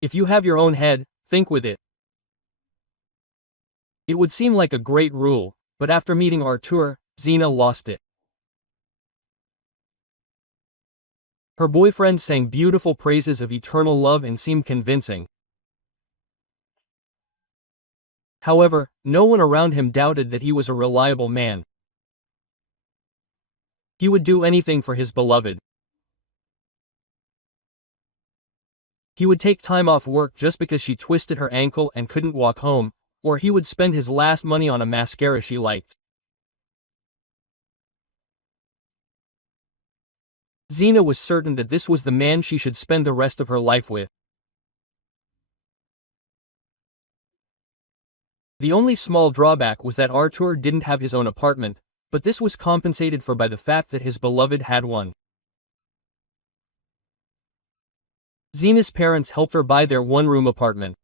If you have your own head, think with it. It would seem like a great rule, but after meeting Artur, Zina lost it. Her boyfriend sang beautiful praises of eternal love and seemed convincing. However, no one around him doubted that he was a reliable man. He would do anything for his beloved. He would take time off work just because she twisted her ankle and couldn't walk home, or he would spend his last money on a mascara she liked. Zina was certain that this was the man she should spend the rest of her life with. The only small drawback was that Artur didn't have his own apartment, but this was compensated for by the fact that his beloved had one. Zina's parents helped her buy their one-room apartment.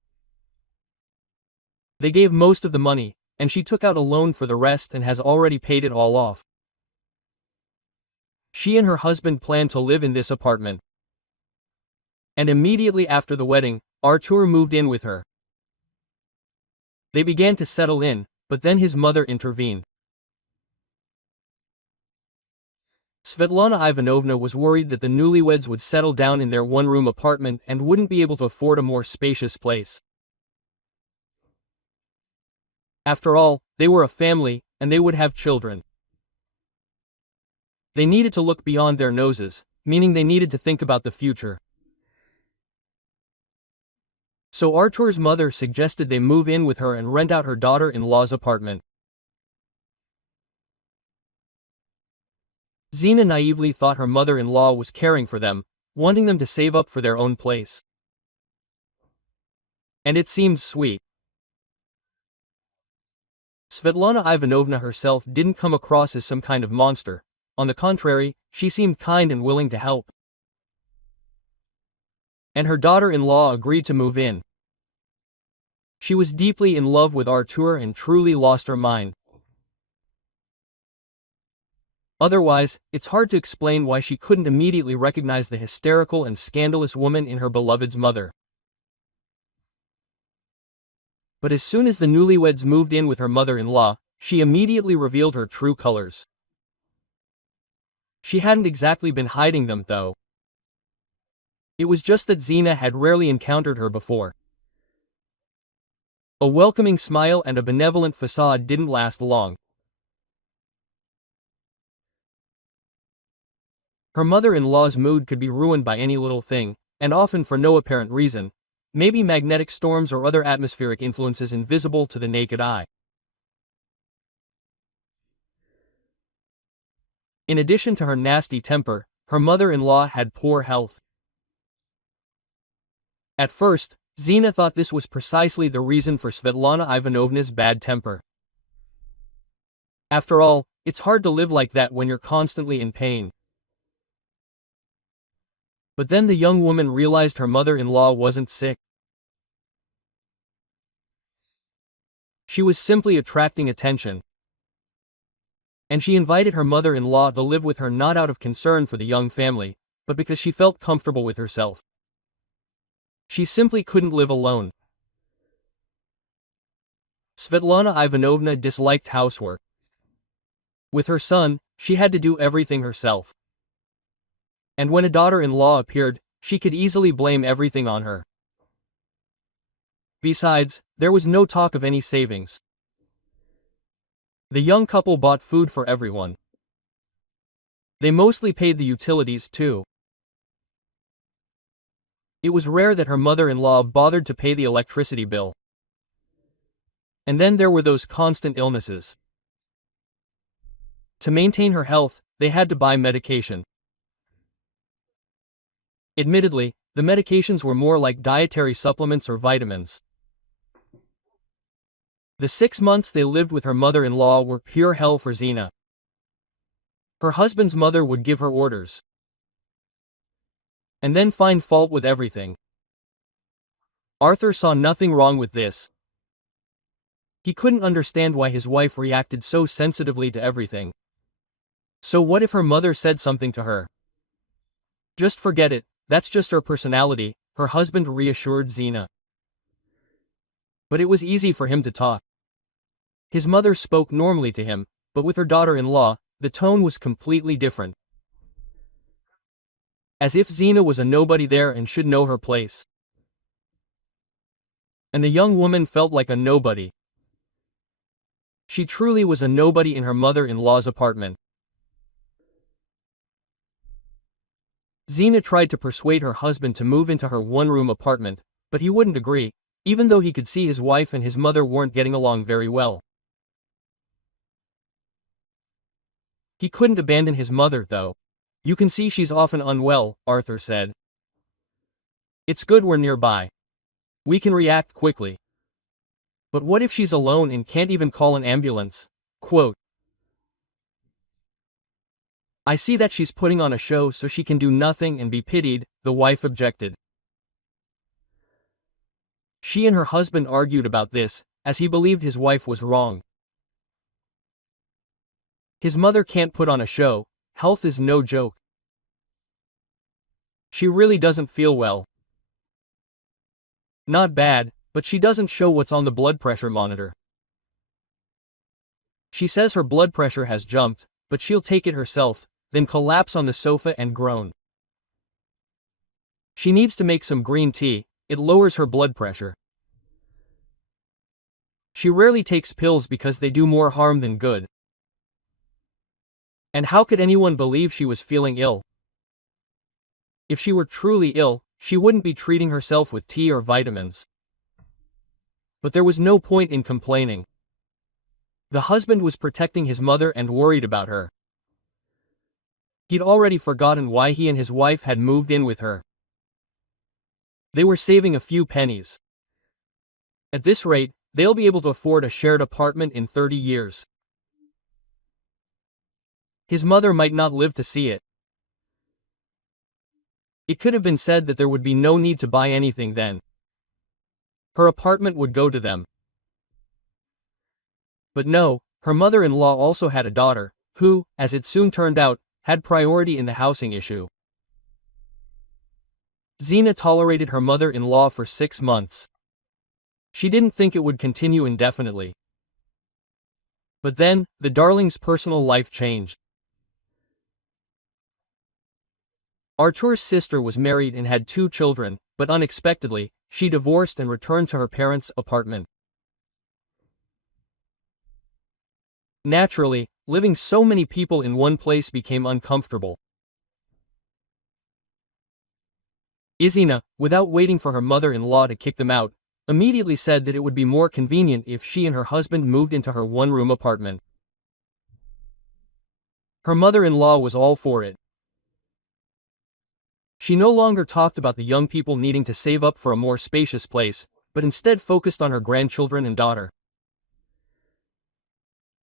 They gave most of the money, and she took out a loan for the rest and has already paid it all off. She and her husband plan to live in this apartment. And immediately after the wedding, Artur moved in with her. They began to settle in, but then his mother intervened. Svetlana Ivanovna was worried that the newlyweds would settle down in their one-room apartment and wouldn't be able to afford a more spacious place. After all, they were a family, and they would have children. They needed to look beyond their noses, meaning they needed to think about the future. So Artur's mother suggested they move in with her and rent out her daughter-in-law's apartment. Zina naively thought her mother-in-law was caring for them, wanting them to save up for their own place. And it seemed sweet. Svetlana Ivanovna herself didn't come across as some kind of monster. On the contrary, she seemed kind and willing to help. And her daughter-in-law agreed to move in. She was deeply in love with Artur and truly lost her mind. Otherwise, it's hard to explain why she couldn't immediately recognize the hysterical and scandalous woman in her beloved's mother. But as soon as the newlyweds moved in with her mother-in-law, she immediately revealed her true colors. She hadn't exactly been hiding them, though. It was just that Zina had rarely encountered her before. A welcoming smile and a benevolent facade didn't last long. Her mother-in-law's mood could be ruined by any little thing, and often for no apparent reason, maybe magnetic storms or other atmospheric influences invisible to the naked eye. In addition to her nasty temper, her mother-in-law had poor health. At first, Zina thought this was precisely the reason for Svetlana Ivanovna's bad temper. After all, it's hard to live like that when you're constantly in pain. But then the young woman realized her mother-in-law wasn't sick. She was simply attracting attention. And she invited her mother-in-law to live with her not out of concern for the young family, but because she felt comfortable with herself. She simply couldn't live alone. Svetlana Ivanovna disliked housework. With her son, she had to do everything herself. And when a daughter-in-law appeared, she could easily blame everything on her. Besides, there was no talk of any savings. The young couple bought food for everyone. They mostly paid the utilities too. It was rare that her mother-in-law bothered to pay the electricity bill. And then there were those constant illnesses. To maintain her health, they had to buy medication. Admittedly, the medications were more like dietary supplements or vitamins. The 6 months they lived with her mother-in-law were pure hell for Zina. Her husband's mother would give her orders. And then find fault with everything. Arthur saw nothing wrong with this. He couldn't understand why his wife reacted so sensitively to everything. So what if her mother said something to her? Just forget it, that's just her personality, her husband reassured Zina. But it was easy for him to talk. His mother spoke normally to him, but with her daughter-in-law, the tone was completely different. As if Zina was a nobody there and should know her place. And the young woman felt like a nobody. She truly was a nobody in her mother-in-law's apartment. Zina tried to persuade her husband to move into her one-room apartment, but he wouldn't agree, even though he could see his wife and his mother weren't getting along very well. He couldn't abandon his mother, though. You can see she's often unwell, Arthur said. It's good we're nearby. We can react quickly. But what if she's alone and can't even call an ambulance? Quote, I see that she's putting on a show so she can do nothing and be pitied, the wife objected. She and her husband argued about this, as he believed his wife was wrong. His mother can't put on a show, health is no joke. She really doesn't feel well. Not bad, but she doesn't show what's on the blood pressure monitor. She says her blood pressure has jumped, but she'll take it herself, then collapse on the sofa and groan. She needs to make some green tea, it lowers her blood pressure. She rarely takes pills because they do more harm than good. And how could anyone believe she was feeling ill? If she were truly ill, she wouldn't be treating herself with tea or vitamins. But there was no point in complaining. The husband was protecting his mother and worried about her. He'd already forgotten why he and his wife had moved in with her. They were saving a few pennies. At this rate, they'll be able to afford a shared apartment in 30 years. His mother might not live to see it. It could have been said that there would be no need to buy anything then. Her apartment would go to them. But no, her mother-in-law also had a daughter, who, as it soon turned out, had priority in the housing issue. Zina tolerated her mother-in-law for 6 months. She didn't think it would continue indefinitely. But then, the darling's personal life changed. Artur's sister was married and had 2 children, but unexpectedly, she divorced and returned to her parents' apartment. Naturally, living so many people in one place became uncomfortable. Zina, without waiting for her mother-in-law to kick them out, immediately said that it would be more convenient if she and her husband moved into her one-room apartment. Her mother-in-law was all for it. She no longer talked about the young people needing to save up for a more spacious place, but instead focused on her grandchildren and daughter.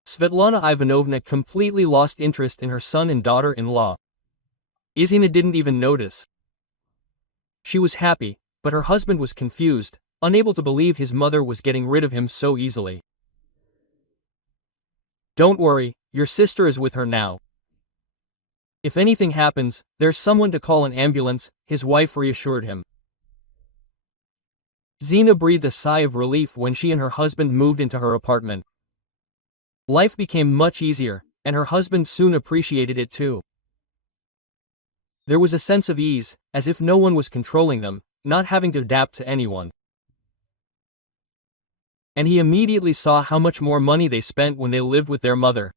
Svetlana Ivanovna completely lost interest in her son and daughter-in-law. Zina didn't even notice. She was happy, but her husband was confused, unable to believe his mother was getting rid of him so easily. Don't worry, your sister is with her now. If anything happens, there's someone to call an ambulance, his wife reassured him. Zina breathed a sigh of relief when she and her husband moved into her apartment. Life became much easier, and her husband soon appreciated it too. There was a sense of ease, as if no one was controlling them, not having to adapt to anyone. And he immediately saw how much more money they spent when they lived with their mother.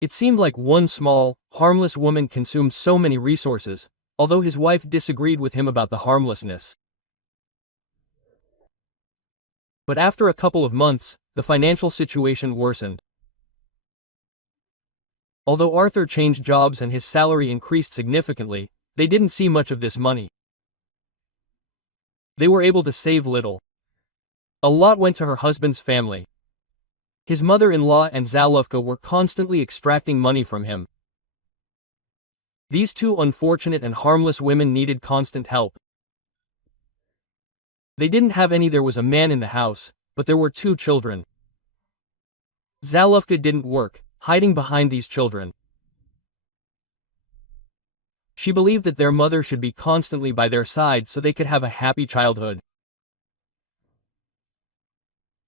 It seemed like one small, harmless woman consumed so many resources, although his wife disagreed with him about the harmlessness. But after a couple of months, the financial situation worsened. Although Arthur changed jobs and his salary increased significantly, they didn't see much of this money. They were able to save little. A lot went to her husband's family. His mother-in-law and Zaloufka were constantly extracting money from him. These 2 unfortunate and harmless women needed constant help. They didn't have any. There was a man in the house, but there were 2 children. Zaloufka didn't work, hiding behind these children. She believed that their mother should be constantly by their side so they could have a happy childhood.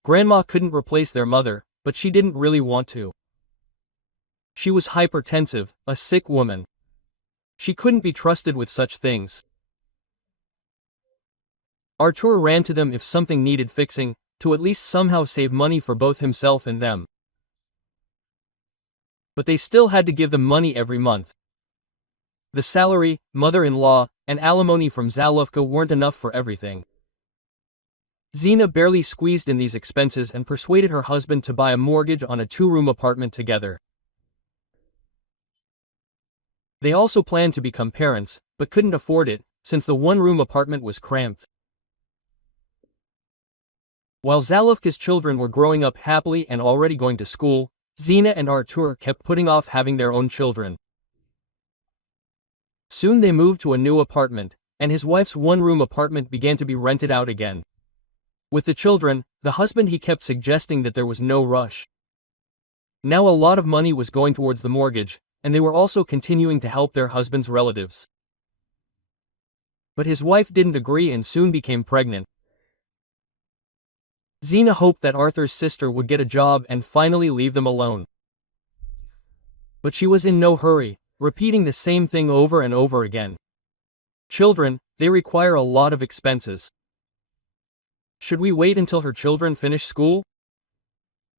Grandma couldn't replace their mother, but she didn't really want to. She was hypertensive, a sick woman. She couldn't be trusted with such things. Arthur ran to them if something needed fixing, to at least somehow save money for both himself and them. But they still had to give them money every month. The salary, mother-in-law, and alimony from Zinochka weren't enough for everything. Zina barely squeezed in these expenses and persuaded her husband to buy a mortgage on a 2-room apartment together. They also planned to become parents, but couldn't afford it, since the 1-room apartment was cramped. While Zalochka's children were growing up happily and already going to school, Zina and Arthur kept putting off having their own children. Soon they moved to a new apartment, and his wife's 1-room apartment began to be rented out again. With the children, the husband he kept suggesting that there was no rush. Now a lot of money was going towards the mortgage, and they were also continuing to help their husband's relatives. But his wife didn't agree and soon became pregnant. Zina hoped that Arthur's sister would get a job and finally leave them alone. But she was in no hurry, repeating the same thing over and over again. Children, they require a lot of expenses. Should we wait until her children finish school?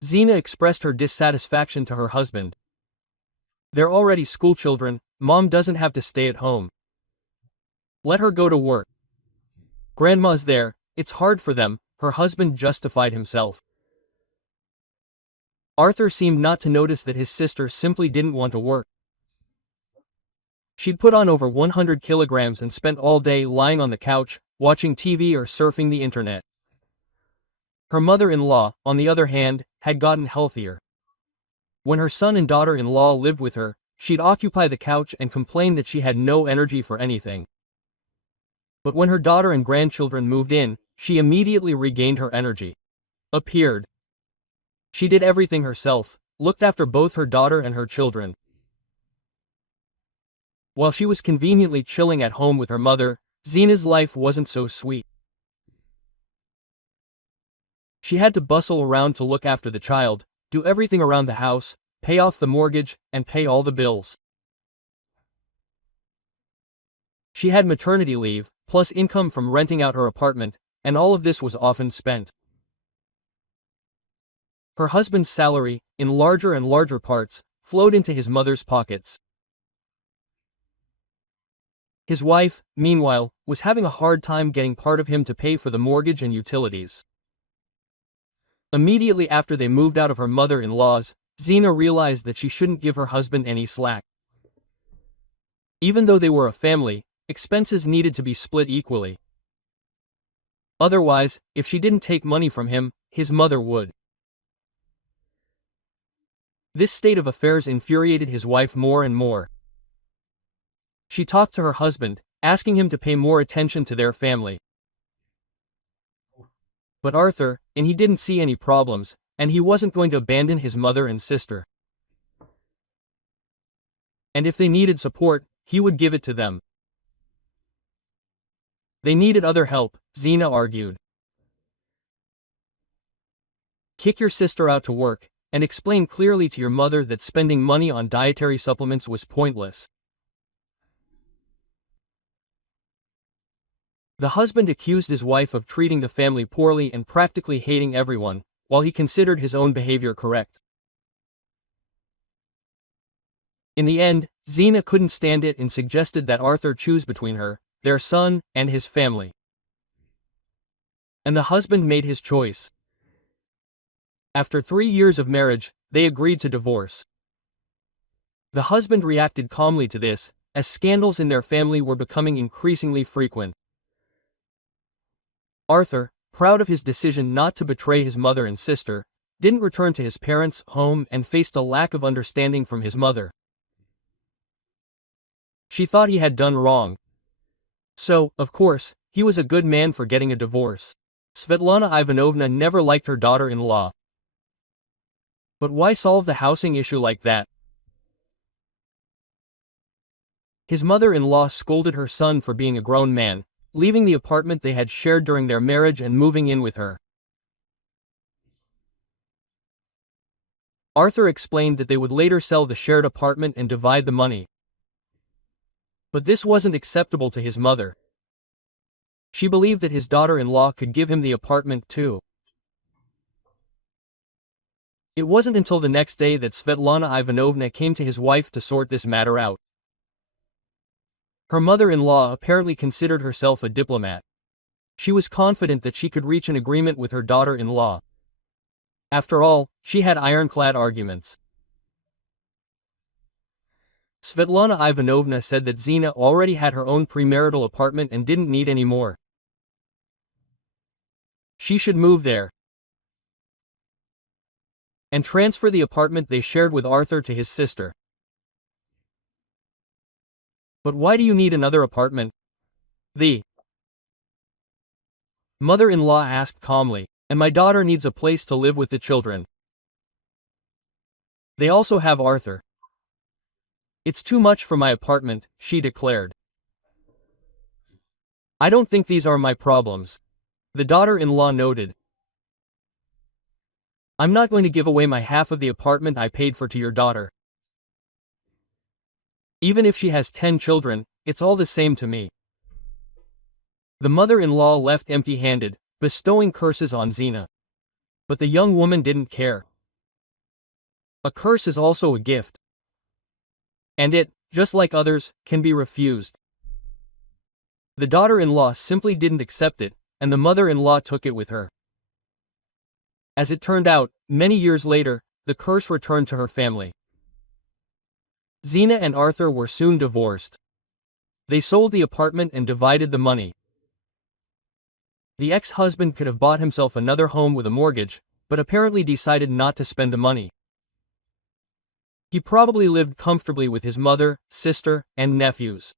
Zina expressed her dissatisfaction to her husband. They're already schoolchildren, Mom doesn't have to stay at home. Let her go to work. Grandma's there, it's hard for them, her husband justified himself. Arthur seemed not to notice that his sister simply didn't want to work. She'd put on over 100 kilograms and spent all day lying on the couch, watching TV or surfing the internet. Her mother-in-law, on the other hand, had gotten healthier. When her son and daughter-in-law lived with her, she'd occupy the couch and complain that she had no energy for anything. But when her daughter and grandchildren moved in, she immediately regained her energy. Appeared. She did everything herself, looked after both her daughter and her children. While she was conveniently chilling at home with her mother, Zina's life wasn't so sweet. She had to bustle around to look after the child, do everything around the house, pay off the mortgage, and pay all the bills. She had maternity leave, plus income from renting out her apartment, and all of this was often spent. Her husband's salary, in larger and larger parts, flowed into his mother's pockets. His wife, meanwhile, was having a hard time getting part of him to pay for the mortgage and utilities. Immediately after they moved out of her mother-in-law's, Zina realized that she shouldn't give her husband any slack. Even though they were a family, expenses needed to be split equally. Otherwise, if she didn't take money from him, his mother would. This state of affairs infuriated his wife more and more. She talked to her husband, asking him to pay more attention to their family. But Arthur, and he didn't see any problems, and he wasn't going to abandon his mother and sister. And if they needed support, he would give it to them. They needed other help, Zina argued. Kick your sister out to work, and explain clearly to your mother that spending money on dietary supplements was pointless. The husband accused his wife of treating the family poorly and practically hating everyone, while he considered his own behavior correct. In the end, Zina couldn't stand it and suggested that Arthur choose between her, their son, and his family. And the husband made his choice. After 3 years of marriage, they agreed to divorce. The husband reacted calmly to this, as scandals in their family were becoming increasingly frequent. Arthur, proud of his decision not to betray his mother and sister, didn't return to his parents' home and faced a lack of understanding from his mother. She thought he had done wrong. So, of course, he was a good man for getting a divorce. Svetlana Ivanovna never liked her daughter-in-law. But why solve the housing issue like that? His mother-in-law scolded her son for being a grown man, leaving the apartment they had shared during their marriage and moving in with her. Arthur explained that they would later sell the shared apartment and divide the money. But this wasn't acceptable to his mother. She believed that his daughter-in-law could give him the apartment too. It wasn't until the next day that Svetlana Ivanovna came to his wife to sort this matter out. Her mother-in-law apparently considered herself a diplomat. She was confident that she could reach an agreement with her daughter-in-law. After all, she had ironclad arguments. Svetlana Ivanovna said that Zina already had her own premarital apartment and didn't need any more. She should move there and transfer the apartment they shared with Arthur to his sister. But why do you need another apartment? The mother-in-law asked calmly, and my daughter needs a place to live with the children. They also have Arthur. It's too much for my apartment, she declared. I don't think these are my problems, the daughter-in-law noted. I'm not going to give away my half of the apartment I paid for to your daughter. Even if she has 10 children, it's all the same to me. The mother-in-law left empty-handed, bestowing curses on Zina. But the young woman didn't care. A curse is also a gift. And it, just like others, can be refused. The daughter-in-law simply didn't accept it, and the mother-in-law took it with her. As it turned out, many years later, the curse returned to her family. Zina and Arthur were soon divorced. They sold the apartment and divided the money. The ex-husband could have bought himself another home with a mortgage, but apparently decided not to spend the money. He probably lived comfortably with his mother, sister, and nephews.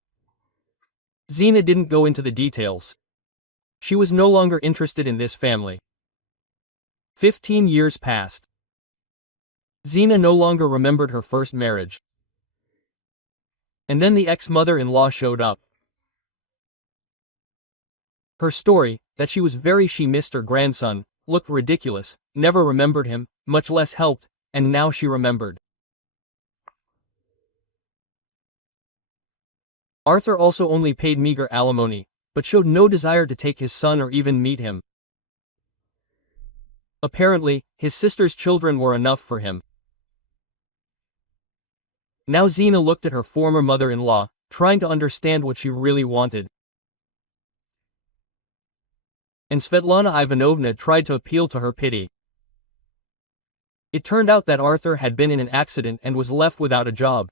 Zina didn't go into the details. She was no longer interested in this family. 15 years passed. Zina no longer remembered her first marriage. And then the ex-mother-in-law showed up. Her story, that she missed her grandson, looked ridiculous, never remembered him, much less helped, and now she remembered. Arthur also only paid meager alimony, but showed no desire to take his son or even meet him. Apparently, his sister's children were enough for him. Now Zina looked at her former mother-in-law, trying to understand what she really wanted. And Svetlana Ivanovna tried to appeal to her pity. It turned out that Arthur had been in an accident and was left without a job.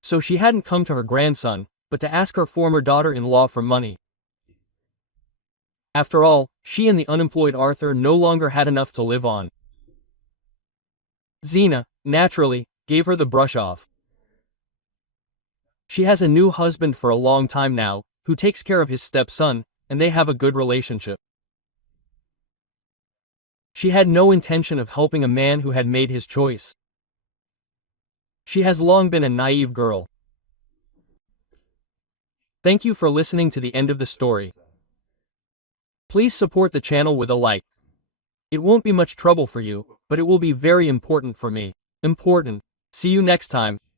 So she hadn't come to her grandson, but to ask her former daughter-in-law for money. After all, she and the unemployed Arthur no longer had enough to live on. Zina, naturally, gave her the brush off. She has a new husband for a long time now, who takes care of his stepson, and they have a good relationship. She had no intention of helping a man who had made his choice. She has long been a naive girl. Thank you for listening to the end of the story. Please support the channel with a like. It won't be much trouble for you, but it will be very important for me. Important. See you next time.